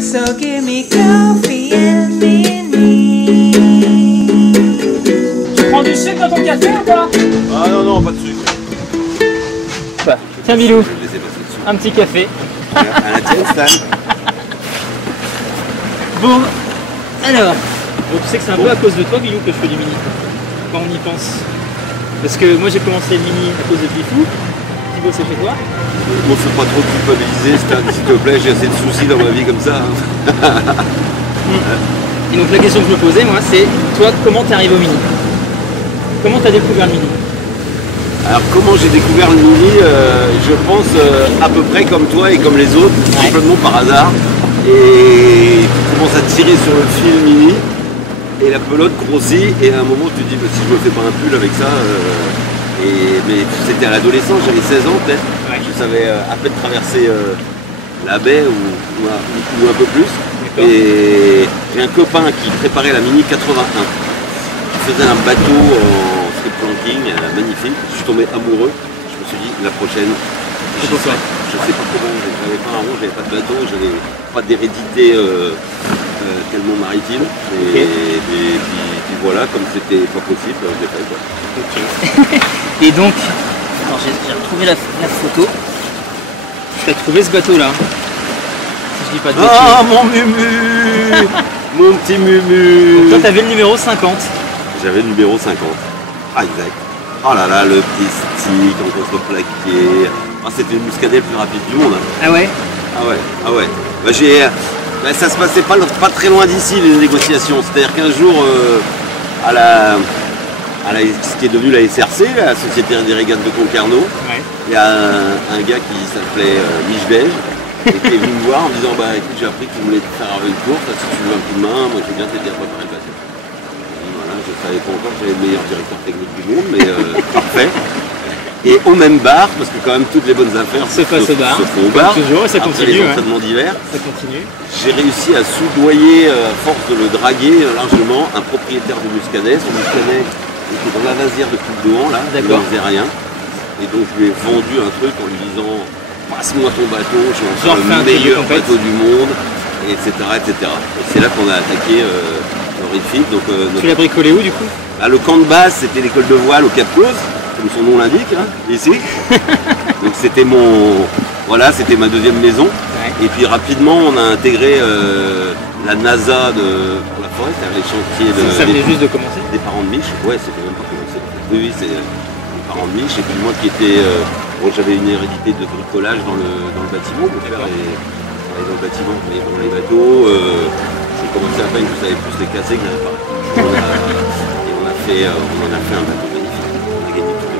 So give me coffee and mini. Tu prends du sucre dans ton café ou pas? Ah non, non, pas de sucre. Bah, tiens Bilou, Je vais laisser passer dessus. un petit café. À la tienne, Stan. Bon, alors, tu sais que c'est un peu à cause de toi Bilou que je fais du mini, quand on y pense. Parce que moi j'ai commencé le mini à cause de Pifou. Thibaut c'est chez toi. Bon, faut pas trop culpabiliser, Stan, s'il te plaît, j'ai assez de soucis dans ma vie comme ça. Et donc la question que je me posais moi c'est, toi comment t'es arrivé au mini? Comment t'as découvert le mini? Alors comment j'ai découvert le mini, je pense à peu près comme toi et comme les autres, complètement par hasard. Et tu commences à tirer sur le fil mini et la pelote grossit et à un moment tu te dis bah, si je me fais pas un pull avec ça mais c'était à l'adolescence, j'avais 16 ans peut-être, je savais à peine traverser la baie ou un peu plus. Et j'ai un copain qui préparait la Mini 81, qui faisait un bateau en strip planking magnifique. Je suis tombé amoureux, je me suis dit la prochaine, je sais pas comment, j'avais pas un rond, j'avais pas de bateau, j'avais pas d'hérédité tellement maritime. Et puis voilà, comme c'était pas possible, je l'ai fait quoi. Et donc, j'ai retrouvé la photo. Tu as trouvé ce bateau là. Si je dis pas de bêtises. Ah mon mumu. Mon petit mumu. Donc toi t'avais le numéro 50. J'avais le numéro 50. Ah exact. Oh là là, le petit stick en contreplaqué. Ah, c'était le muscadet le plus rapide du monde. Hein. Ah ouais? Ah ouais, ah ouais. Bah, ça se passait pas très loin d'ici les négociations. C'est-à-dire qu'un jour, ce qui est devenu la SRC, la Société des Régates de Concarneau, il y a un gars qui s'appelait Mich Beige et qui est venu me voir en me disant bah écoute, j'ai appris que tu voulais te faire une course, si tu veux un coup de main, moi je veux bien t'aider à préparer le bateau. Voilà, je ne savais pas encore que j'avais le meilleur directeur technique du monde, mais parfait. Et au même bar, parce que quand même toutes les bonnes affaires se passent au bar. Se font au bar. Toujours, et ça continue. Après les entraînements d'hiver. Ça continue. J'ai réussi à soudoyer, à force de le draguer largement, un propriétaire de Muscadet. Son Muscadet était dans la vasière de Coupe d'Ouan, là, il ne faisait rien. Et donc je lui ai vendu un truc en lui disant passe-moi ton bateau, je vais en faire le meilleur bateau du monde, etc. etc. Et c'est là qu'on a attaqué Horrific. Tu l'as bricolé où du coup? Le camp de base, c'était l'école de voile au Cap Cause, comme son nom l'indique, hein, ici. Donc c'était c'était ma deuxième maison. Et puis rapidement, on a intégré la NASA pour la forêt, c'est-à-dire les chantiers ça venait juste de commencer? Des parents de Mich. Ouais, c'était même pas commencé. Oui, c'est les parents de Mich. Et puis moi qui étais, j'avais une hérédité de bricolage dans le bâtiment. Mon père travaillait dans le bâtiment, travaillait dans les bateaux. J'ai commencé à peine, je savais plus les casser que les réparer. Et on en a fait un bateau magnifique. On a gagné tous les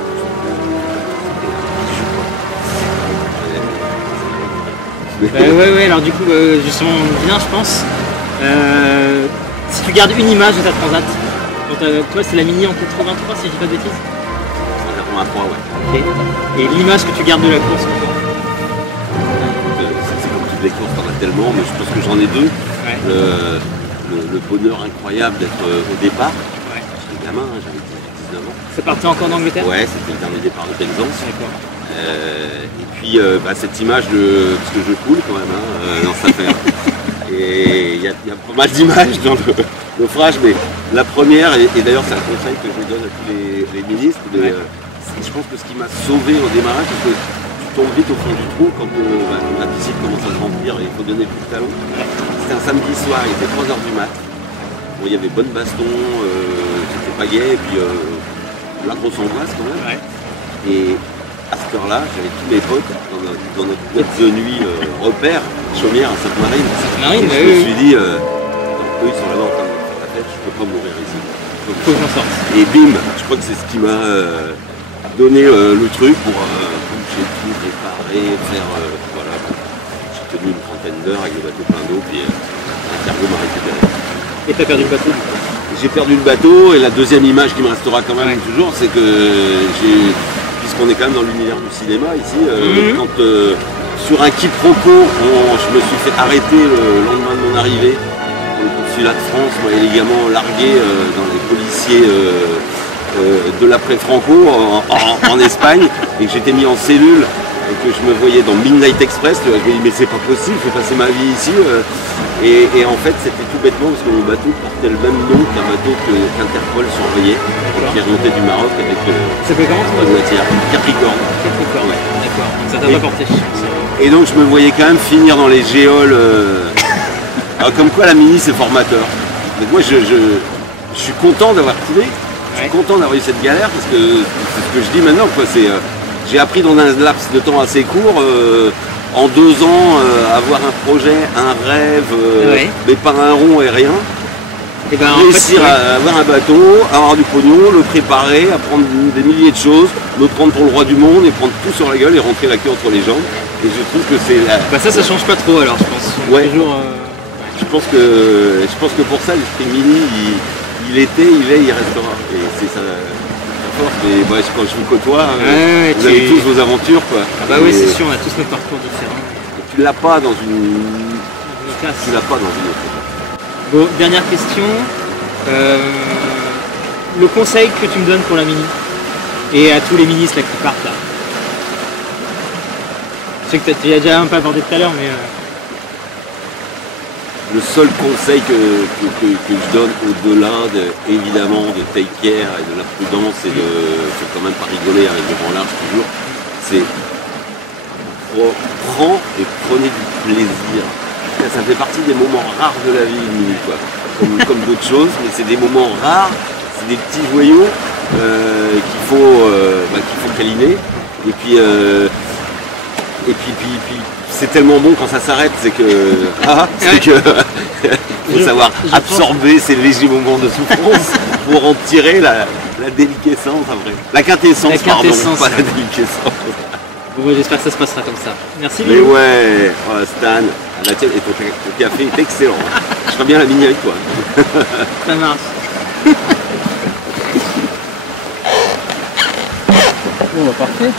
courses. Ouais, alors du coup, justement, on vient, je pense. Si tu gardes une image de ta Transat, toi c'est la Mini en 83, si je dis pas de bêtises? En 83, ouais. Okay. Et l'image que tu gardes de la course, c'est comme toutes les courses, t'en as tellement, mais je pense que j'en ai deux. Ouais. Le bonheur incroyable d'être au départ. Ouais. J'étais gamin, j'avais 19 ans. C'est parti encore d'Angleterre? Ouais, c'était le dernier départ de Penzance. Et puis cette image parce que je coule quand même dans cette affaire. Et il y a pas mal d'images dans le naufrage, mais la première, et d'ailleurs c'est un conseil que je donne à tous les ministres, je pense que ce qui m'a sauvé au démarrage, c'est que tu tombes vite au fond du trou quand la piscine commence à se remplir et il faut donner plus de talons. C'était un samedi soir, il était 3h du mat. Bon, il y avait bonne baston, c'était pas gai, et puis la grosse angoisse quand même. Ouais. Et à cette heure-là, j'avais tous mes potes dans notre boîte de nuit repère, Chaumière à Sainte-Marine. Sainte-Marine, je me suis dit, eux ils sont là-bas en train de faire la fête, je peux pas mourir ici. Faut que j'en sorte. Et bim, je crois que c'est ce qui m'a donné le truc pour bouger tout, réparer, faire. Voilà. J'ai tenu une trentaine d'heures avec le bateau plein d'eau, puis un cargo m'a récupéré. Et t'as perdu le bateau du coup? J'ai perdu le bateau, et la deuxième image qui me restera quand même toujours, c'est que puisqu'on est quand même dans l'univers du cinéma ici, quand sur un quiproquo, je me suis fait arrêter le lendemain de mon arrivée au consulat de France, moi élégamment largué dans les policiers de l'après-Franco en Espagne, et que j'étais mis en cellule et que je me voyais dans Midnight Express, tu vois, je me dis mais c'est pas possible, je vais passer ma vie ici. Et en fait c'était tout bêtement parce que mon bateau portait le même nom qu'un bateau qu'Interpol surveillait, qui remontait du Maroc avec Ça s'appelle comment ton la bateau? matière, Capricorne. Capricorne, Ouais. d'accord. Donc ça t'a pas porté chance. Et donc je me voyais quand même finir dans les géoles. Alors, comme quoi la mini c'est formateur. Donc moi je suis content d'avoir coulé, je suis content d'avoir eu cette galère parce que c'est ce que je dis maintenant quoi. J'ai appris dans un laps de temps assez court, en 2 ans, avoir un projet, un rêve, mais pas un rond et rien. Et ben, Réussir en fait, à avoir un bateau, avoir du pognon, le préparer, apprendre des milliers de choses, me prendre pour le roi du monde et prendre tout sur la gueule et rentrer la queue entre les jambes. Et je trouve que c'est la... Bah ça change pas trop alors je pense. Ouais. Toujours, Je pense que pour ça l'esprit mini il était, il est, il restera. Et c'est ça la force. Mais bah, quand je vous côtoie, vous avez tous vos aventures quoi. Ah bah oui c'est sûr, on a tous nos parcours différents. Et tu l'as pas dans une. Nos classes. Tu l'as pas dans une autre. Bon, dernière question. Le conseil que tu me donnes pour la mini et à tous les minis là qui partent là. Je sais que tu as déjà un peu abordé tout à l'heure, mais Le seul conseil que je donne au-delà évidemment de take care et de la prudence et de faut quand même pas rigoler avec le grand large toujours, c'est prends et prenez du plaisir. Ça fait partie des moments rares de la vie une mini quoi. Comme d'autres choses, mais c'est des moments rares, c'est des petits joyaux qu'il faut câliner. Et puis c'est tellement bon quand ça s'arrête, c'est que faut savoir absorber ces légers moments de souffrance pour en tirer la déliquescence après. La quintessence, pardon, pas la déliquescence. bon, moi, j'espère que ça se passera comme ça. Merci Mais Léo. ouais, oh, Stan, la tienne et ton café est excellent. Je ferais bien la mini avec toi. Ça marche. Bon bah parfait.